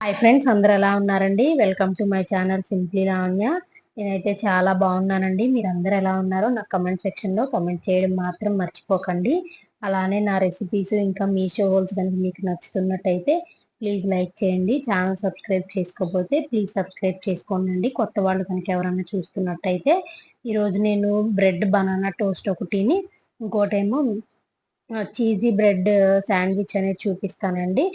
Hi friends అందరు ఎలా ఉన్నారండి? Welcome to my channel simply Lavanya నేనైతే చాలా బాగున్నానండి. మీరు అందరు ఎలా ఉన్నారో నాకు కమెంట్ సెక్షన్లో కమెంట్ చేయడం మాత్రం మర్చిపోకండి. అలానే నా రెసిపీస్ ఇంకా మీ హోల్స్ కనుక మీకు నచ్చుతున్నట్టయితే ప్లీజ్ లైక్ చేయండి. ఛానల్ సబ్స్క్రైబ్ చేసుకోకపోతే ప్లీజ్ సబ్స్క్రైబ్ చేసుకోండి కొత్త వాళ్ళు కనుక ఎవరైనా చూస్తున్నట్టయితే ఈరోజు నేను బ్రెడ్ బనానా టోస్ట్ ఒకటిని ఇంకోటేమో చీజీ బ్రెడ్ శాండ్విచ్ అనేది చూపిస్తానండి.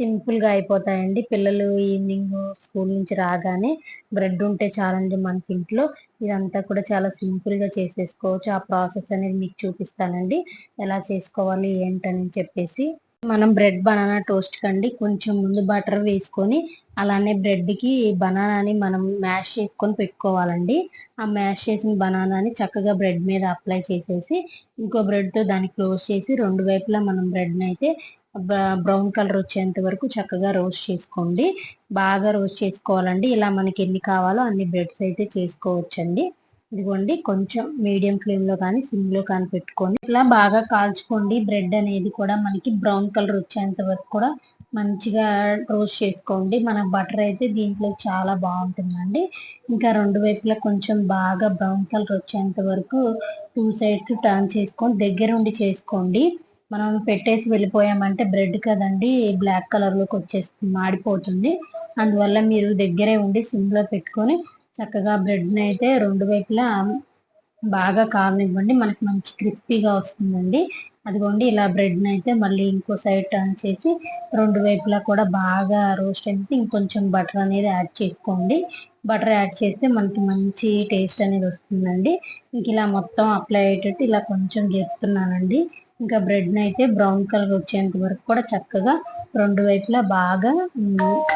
సింపుల్గా అయిపోతాయండి. పిల్లలు ఈవినింగ్ స్కూల్ నుంచి రాగానే బ్రెడ్ ఉంటే చాలండి మనకి ఇంట్లో. ఇదంతా కూడా చాలా సింపుల్గా చేసేసుకోవచ్చు. ఆ ప్రాసెస్ అనేది మీకు చూపిస్తానండి. ఎలా చేసుకోవాలి ఏంటని చెప్పేసి. మనం బ్రెడ్ బనానా టోస్ట్ కండి. కొంచెం ముందు బటర్ వేసుకొని అలానే బ్రెడ్కి బనానాని మనం మ్యాష్ చేసుకొని పెట్టుకోవాలండి. ఆ మ్యాష్ చేసిన బనానాని చక్కగా బ్రెడ్ మీద అప్లై చేసేసి ఇంకో బ్రెడ్తో దాన్ని క్లోజ్ చేసి రెండు వైపులా మనం బ్రెడ్ని అయితే బ్రౌన్ కలర్ వచ్చేంత వరకు చక్కగా రోస్ట్ చేసుకోండి. బాగా రోస్ట్ చేసుకోవాలండి. ఇలా మనకి ఎన్ని కావాలో అన్ని బ్రెడ్స్ అయితే చేసుకోవచ్చండి. ఇదిగోండి కొంచెం మీడియం ఫ్లేమ్లో కానీ సిమ్లో కానీ పెట్టుకోండి. ఇలా బాగా కాల్చుకోండి. బ్రెడ్ అనేది కూడా మనకి బ్రౌన్ కలర్ వచ్చేంత వరకు కూడా మంచిగా రోస్ట్ చేసుకోండి. మన బటర్ అయితే దీంట్లో చాలా బాగుంటుందండి. ఇంకా రెండు వైపులా కొంచెం బాగా బ్రౌన్ కలర్ వచ్చేంత వరకు టూ సైడ్స్ టర్న్ చేసుకొని దగ్గర ఉండి చేసుకోండి. మనం పెట్టేసి వెళ్ళిపోయామంటే బ్రెడ్ కదండి బ్లాక్ కలర్లోకి వచ్చేస్తుంది మాడిపోతుంది. అందువల్ల మీరు దగ్గరే ఉండి సిమ్లో పెట్టుకొని చక్కగా బ్రెడ్ని అయితే రెండు వైపులా బాగా కావనివ్వండి మనకి మంచి క్రిస్పీగా వస్తుందండి. అదిగోండి ఇలా బ్రెడ్ని అయితే మళ్ళీ ఇంకో సైడ్ టర్న్ చేసి రెండు వైపులా కూడా బాగా రోస్ట్ అయితే ఇంకొంచెం బటర్ అనేది యాడ్ చేసుకోండి. బటర్ యాడ్ చేస్తే మనకి మంచి టేస్ట్ అనేది వస్తుందండి. ఇంక ఇలా మొత్తం అప్లై అయ్యేటట్టు ఇలా కొంచెం చెప్తున్నానండి ఇంకా బ్రెడ్ని అయితే బ్రౌన్ కలర్ వచ్చేంత వరకు కూడా చక్కగా రెండు వైపులా బాగా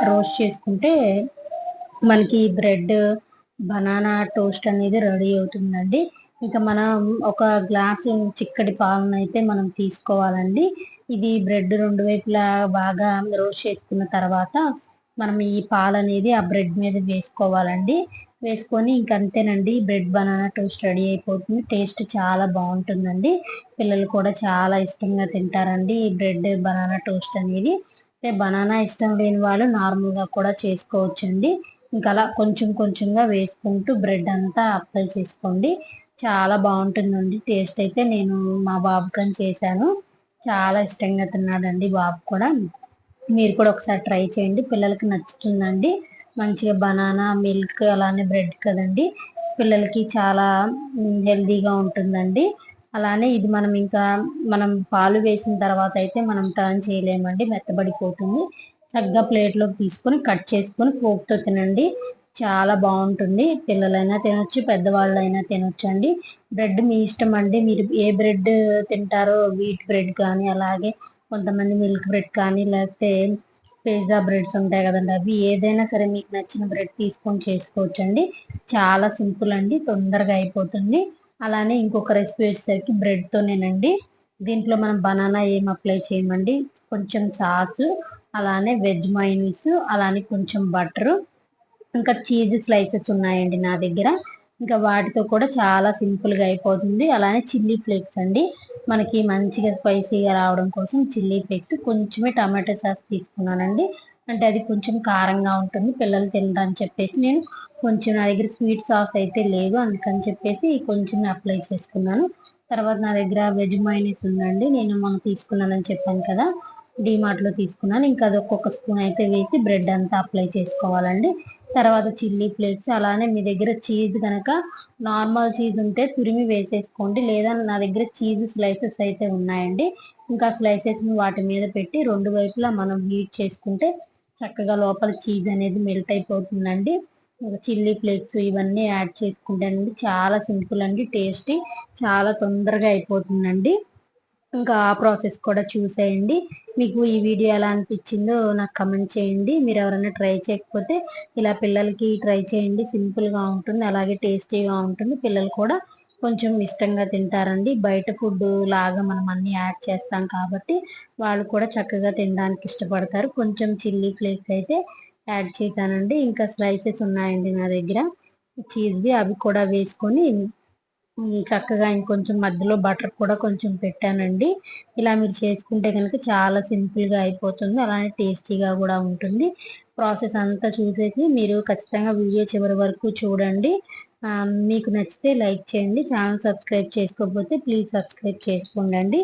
రోస్ట్ చేసుకుంటే మనకి బ్రెడ్ బనానా టోస్ట్ అనేది రెడీ అవుతుందండి. ఇంకా మనం ఒక గ్లాసు చిక్కటి పాలను అయితే మనం తీసుకోవాలండి. ఇది బ్రెడ్ రెండు వైపులా బాగా రోస్ట్ చేసుకున్న తర్వాత మనం ఈ పాలు అనేది ఆ బ్రెడ్ మీద వేసుకోవాలండి. వేసుకొని ఇంకంతేనండి బ్రెడ్ బనానా టోస్ట్ రెడీ అయిపోతుంది. టేస్ట్ చాలా బాగుంటుందండి. పిల్లలు కూడా చాలా ఇష్టంగా తింటారండి ఈ బ్రెడ్ బనానా టోస్ట్ అనేది. బనానా ఇష్టం లేని వాళ్ళు నార్మల్గా కూడా చేసుకోవచ్చండి. ఇంకా అలా కొంచెం కొంచెంగా వేసుకుంటూ బ్రెడ్ అంతా అప్లై చేసుకోండి. చాలా బాగుంటుందండి. టేస్ట్ అయితే నేను మా బాబుకని చేశాను. చాలా ఇష్టంగా తిన్నాడండి బాబు కూడా. మీరు కూడా ఒకసారి ట్రై చేయండి. పిల్లలకి నచ్చుతుందండి. మంచిగా బనానా మిల్క్ అలానే బ్రెడ్ కదండి. పిల్లలకి చాలా హెల్దీగా ఉంటుందండి. అలానే ఇది మనం ఇంకా మనం పాలు వేసిన తర్వాత అయితే మనం టర్న్ చేయలేమండి మెత్తబడిపోతుంది. చక్కగా ప్లేట్లోకి తీసుకొని కట్ చేసుకొని పోపుతో తినండి. చాలా బాగుంటుంది. పిల్లలైనా తినొచ్చు పెద్దవాళ్ళైనా తినొచ్చు అండి బ్రెడ్ మీ ఇష్టం అండి. మీరు ఏ బ్రెడ్ తింటారో వీట్ బ్రెడ్ కానీ అలాగే కొంతమంది మిల్క్ బ్రెడ్ కానీ లేకపోతే పిజ్జా బ్రెడ్స్ ఉంటాయి కదండి. అవి ఏదైనా సరే మీకు నచ్చిన బ్రెడ్ తీసుకొని చేసుకోవచ్చు అండి చాలా సింపుల్ అండి తొందరగా అయిపోతుంది. అలానే ఇంకొక రెసిపీ వచ్చేసరికి బ్రెడ్తోనేనండి. దీంట్లో మనం బనానా ఏం అప్లై చేయమండి? కొంచెం సాస్ అలానే వెజ్ మైనీస్ అలానే కొంచెం బటరు. ఇంకా చీజ్ స్లైసెస్ ఉన్నాయండి నా దగ్గర. ఇంకా వాటితో కూడా చాలా సింపుల్గా అయిపోతుంది. అలానే చిల్లీ ఫ్లేక్స్ అండి. మనకి మంచిగా స్పైసీగా రావడం కోసం చిల్లీ ఫ్లేక్స్. కొంచెమే టమాటో సాస్ తీసుకున్నానండి. అంటే అది కొంచెం కారంగా ఉంటుంది. పిల్లలు తినరని చెప్పేసి నేను కొంచెం నా దగ్గర స్వీట్ సాస్ అయితే లేదు. అందుకని చెప్పేసి కొంచెం అప్లై చేసుకున్నాను. తర్వాత నా దగ్గర వెజ్ మైనీస్ ఉందండి. నేను మనం తీసుకున్నానని చెప్పాను కదా. లో తీసుకున్నాను. ఇంకా అది ఒక్కొక్క స్పూన్ అయితే వేసి బ్రెడ్ అంతా అప్లై చేసుకోవాలండి. తర్వాత చిల్లీ ఫ్లేక్స్ అలానే మీ దగ్గర చీజ్ కనుక నార్మల్ చీజ్ ఉంటే తురిమి వేసేసుకోండి. లేదా నా దగ్గర చీజ్ స్లైసెస్ అయితే ఉన్నాయండి. ఇంకా స్లైసెస్ని వాటి మీద పెట్టి రెండు వైపులా మనం హీట్ చేసుకుంటే చక్కగా లోపల చీజ్ అనేది మెల్ట్ అయిపోతుందండి. చిల్లీ ఫ్లేక్స్ ఇవన్నీ యాడ్ చేసుకుంటానండి చాలా సింపుల్ అండి టేస్టీ చాలా తొందరగా అయిపోతుందండి. ఇంకా ఆ ప్రాసెస్ కూడా చూసేయండి. మీకు ఈ వీడియో ఎలా అనిపించిందో నాకు కమెంట్ చేయండి. మీరు ఎవరైనా ట్రై చేయకపోతే ఇలా పిల్లలకి ట్రై చేయండి. సింపుల్గా ఉంటుంది. అలాగే టేస్టీగా ఉంటుంది. పిల్లలు కూడా కొంచెం ఇష్టంగా తింటారండి. బయట ఫుడ్ లాగా మనం అన్ని యాడ్ చేస్తాం కాబట్టి వాళ్ళు కూడా చక్కగా తినడానికి ఇష్టపడతారు. కొంచెం చిల్లీ ఫ్లేక్స్ అయితే యాడ్ చేశానండి. ఇంకా స్లైసెస్ ఉన్నాయండి నా దగ్గర. చీజ్వి అవి కూడా వేసుకొని చక్కగా ఇంకొంచెం మధ్యలో బటర్ కూడా కొంచెం పెట్టానండి. ఇలా మీరు చేసుకుంటే కనుక చాలా సింపుల్గా అయిపోతుంది. అలానే టేస్టీగా కూడా ఉంటుంది. ప్రాసెస్ అంతా చూసేసి మీరు ఖచ్చితంగా వీడియో చివరి వరకు చూడండి. మీకు నచ్చితే లైక్ చేయండి. ఛానల్ సబ్స్క్రైబ్ చేసుకోకపోతే ప్లీజ్ సబ్స్క్రైబ్ చేసుకోండి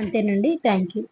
అంతేనండి. Thank you